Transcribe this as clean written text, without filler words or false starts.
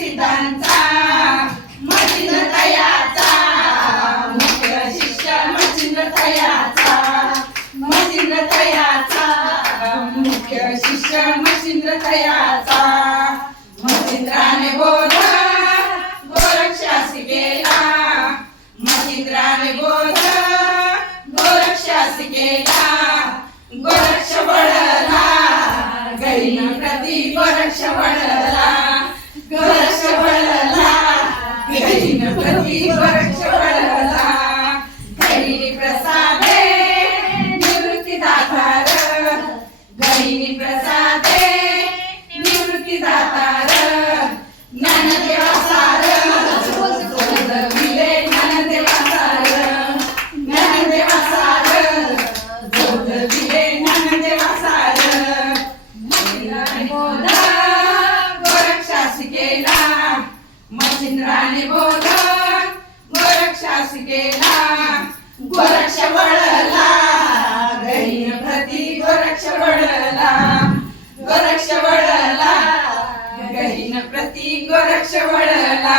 प्रसिद्धांचा मच्छिंद्र तयाचा मुख्य शिष्य मच्छिंद्र तयाचा मच्छिंद्र तयाचा मुख्य शिष्य मच्छिंद्र तयाचा मच्छिंद्राने बोध गोरक्षासी केला मच्छिंद्राने बोध गोरक्षासी केला गोरक्ष वळला गैरी प्रति गोरक्ष वळला गोरक्ष वळला गैरी प्रति गोरक्ष वळला गैरी प्रसादे निवृत्ती दातार गैरी प्रसादे निवृत्ती दातार ज्ञानदेवा सार जोडविले ज्ञानदेवा सार ज्ञानदेवा सार जोडविले ज्ञानदेवा सार मच्छिंद्राने बोध गोरक्षासी केला मच्छिंद्राने बोध गोरक्षासी केला गोरक्ष वळला गैरी प्रति गोरक्ष वळला गोरक्ष वळला गैरी प्रति गोरक्ष वळला